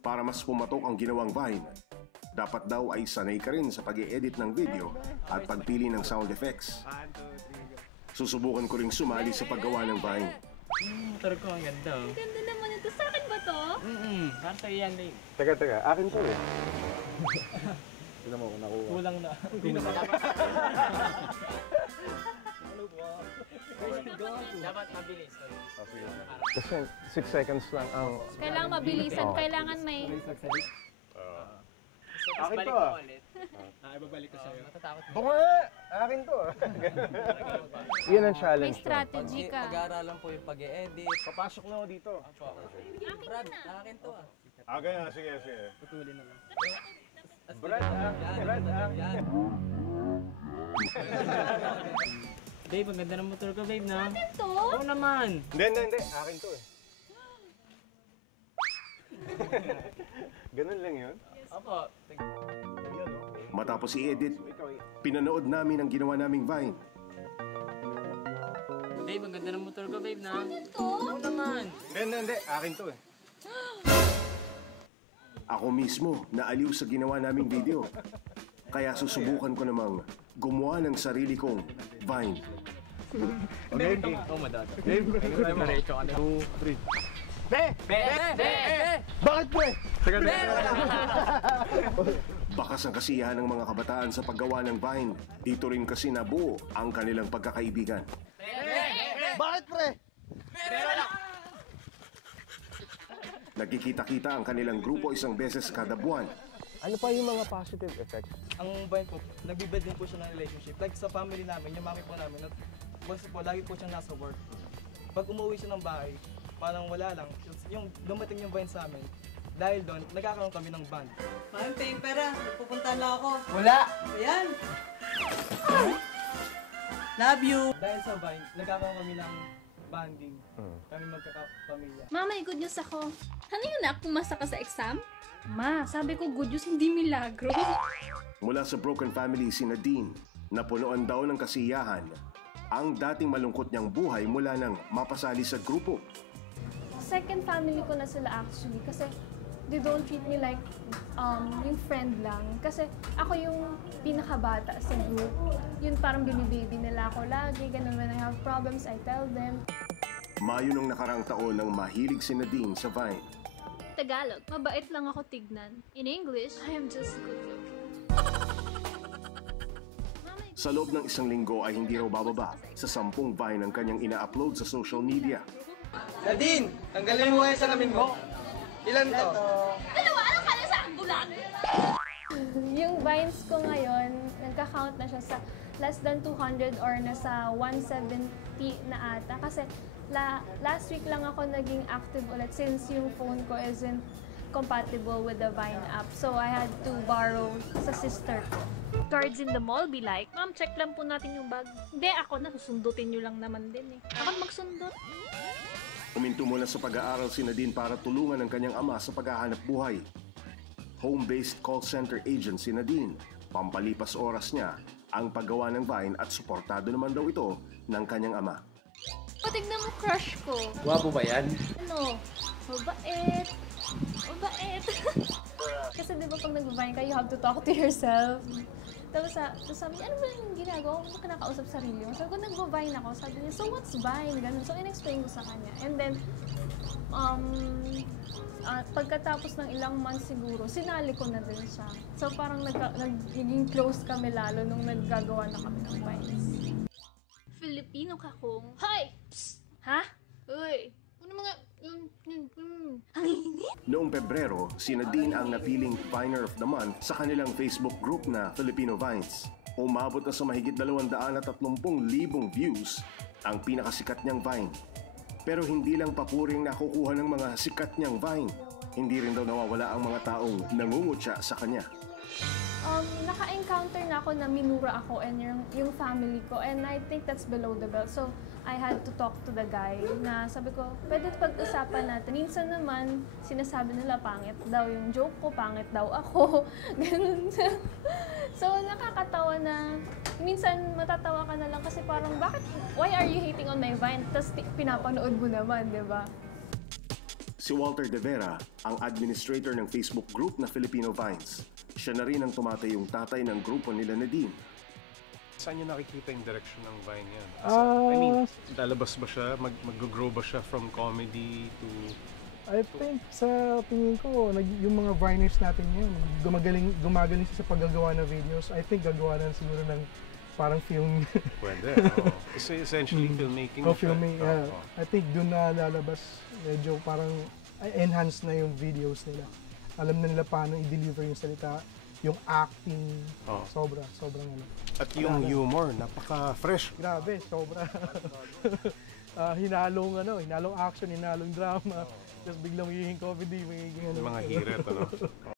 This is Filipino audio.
Para mas pumatok ang ginawang Vine, dapat daw ay sanay ka rin sa pag-i-edit ng video at pagpili ng sound effects. Susubukan ko ring sumali sa paggawa ng Vine. Motor ko, ang ganda oh. Ang ganda naman ito. Sa akin ba to? Para sa'yo yan, Dave. Teka, akin to eh. Tignan mo, nakuha. Kulang na. Dapat mabilis. Kasi 6 seconds lang ang... Kailangan mabilisan. Kailangan may... Akin to ah. Ibabalik ko sa'yo. Natatakot mo. Bunga! Akin to ah. Yun ang May challenge ko. strategy ka. Pag-aaralan po yung pag-e-edit. Papasok na ako dito. Brad, akin to ah. Ganyan. Sige. Putulin na lang. Brad, Yan. Babe, ang ganda ng motor ko, babe, na. Ito? Oo naman. Hindi. Akin to eh. Ganun lang yun? Opo. Matapos i-edit, pinanood namin ang ginawa naming Vine. Babe, ang ganda ng motor ko, babe, na. Ito? Oo naman. Hindi. Akin to eh. Ako mismo naaliw sa ginawa naming video. Kaya susubukan ko namang gumawa ng sarili kong Vine. Okay. Oo, madada. Dave, Diretso ka na. 2, 3. Be! Bakit po eh? Bakas ang kasiyahan ng mga kabataan sa paggawa ng Vine. Dito rin kasi nabuo ang kanilang pagkakaibigan. Bakit pre? Nagkikita-kita ang kanilang grupo isang beses kada buwan. Ano pa yung mga positive effects? Ang Vine po, nag-build din po siya ng relationship. Like sa family namin, yung mami po namin, boss po, lagi po siya nasa work. Pag umuwi siya ng bahay, parang wala lang. Yung dumating yung Vine sa amin, dahil doon, nagkakaroon kami ng band. Mami, paying pera. Pupunta lang ako. Wala! Ayan. Love you. Dahil sa Vine, nagkakaroon kami ng banding. Kami magkakapamilya. Ma, may good news ako. Ano yun na? Pumasa ka sa exam? Ma, sabi ko good news, hindi milagro. Mula sa broken family si Nadine, napunuan daw ng kasiyahan ang dating malungkot niyang buhay mula nang mapasali sa grupo. Second family ko na sila actually kasi they don't treat me like yung friend lang. Kasi ako yung pinakabata sa group. Yun parang binibaby nila ako lagi. Ganun, when I have problems, I tell them. Mayo nung nakaraang taon nang mahilig si Nadine sa Vine. Tagalog, mabait lang ako tignan. In English, I am just good looking. Sa loob ng isang linggo ay hindi raw bababa sa 10 Vine ang kanyang ina-upload sa social media. Nadine, tanggalin mo yung salamin mo. Ilan to? Dalawa, ano ka na sa bulan? Yung Vines ko ngayon, nagka-count na siya sa less than 200 or nasa 170 na ata. Kasi last week lang ako naging active ulit since yung phone ko isn't compatible with the Vine app. So I had to borrow sa sister ko. Guards in the mall be like, ma'am, check lang po natin yung bag. Hindi, ako na, susundutin nyo lang naman din eh. Ako magsundot. Uminto muna sa pag-aaral si Nadine para tulungan ang kanyang ama sa paghahanap buhay. Home-based call center agent si Nadine. Pampalipas oras niya ang paggawa ng Vine at suportado naman daw ito ng kanyang ama. O, tignan mo crush ko. Wapo ba yan? Ano? Mabait. Mabait. Kasi di ba pag nag-Vine ka, you have to talk to yourself. Tapos sabi niya, ano ba yung ginagawa ko? Ano kinakausap sarili mo? Sabi ko, nag-Vine ako. Sabi niya, so what's Vine? Ganun. So, in-explain ko sa kanya. And then, pagkatapos ng ilang months siguro, sinali ko na din siya. So, parang naging close kami lalo nung naggagawa na kami ng Vines. Filipino ka kung... Hoy! Psst! Ha? Uy! Ano mga... Ang init! Noong Pebrero, si Nadine ang napiling Viner of the Month sa kanilang Facebook group na Filipino Vines. Umabot na sa mahigit 230,000 views ang pinakasikat niyang Vine. Pero hindi lang papuring nakukuha ng mga sikat niyang Vine. Hindi rin daw nawawala ang mga taong nangungutya sa kanya. Naka-encounter na ako na minura ako and yung family ko, and I think that's below the belt. So, I had to talk to the guy na sabi ko, pwede pag-usapan natin. Minsan naman, sinasabi nila pangit daw yung joke ko, pangit daw ako. Ganun. So, nakakatawa na minsan matatawa ka na lang kasi parang, why are you hating on my Vine? Tapos pinapanood mo naman, di ba? Si Walter De Vera, ang administrator ng Facebook group na Filipino Vines. Siya na rin ang tumatayong tatay ng grupo nila Nadine. Saan niyo nakikita yung direction ng Vine yan? I mean, lalabas ba siya? Mag-grow ba siya from comedy to... I think sa tingin ko, yung mga Viners natin ngayon, gumagaling siya sa paggagawa ng videos. I think gagawa na siguro ng parang film. Pwede, oo. Kasi essentially filmmaking na siya. Filming, yeah. I think doon na lalabas, medyo parang enhance na yung videos nila. Alam na nila paano i-deliver yung salita, yung acting, sobrang ano. At yung humor, napaka-fresh. Grabe, sobra. Hinalong action, hinalong drama. Tapos biglang magiging comedy, magiging ano. Mga hirit, ano?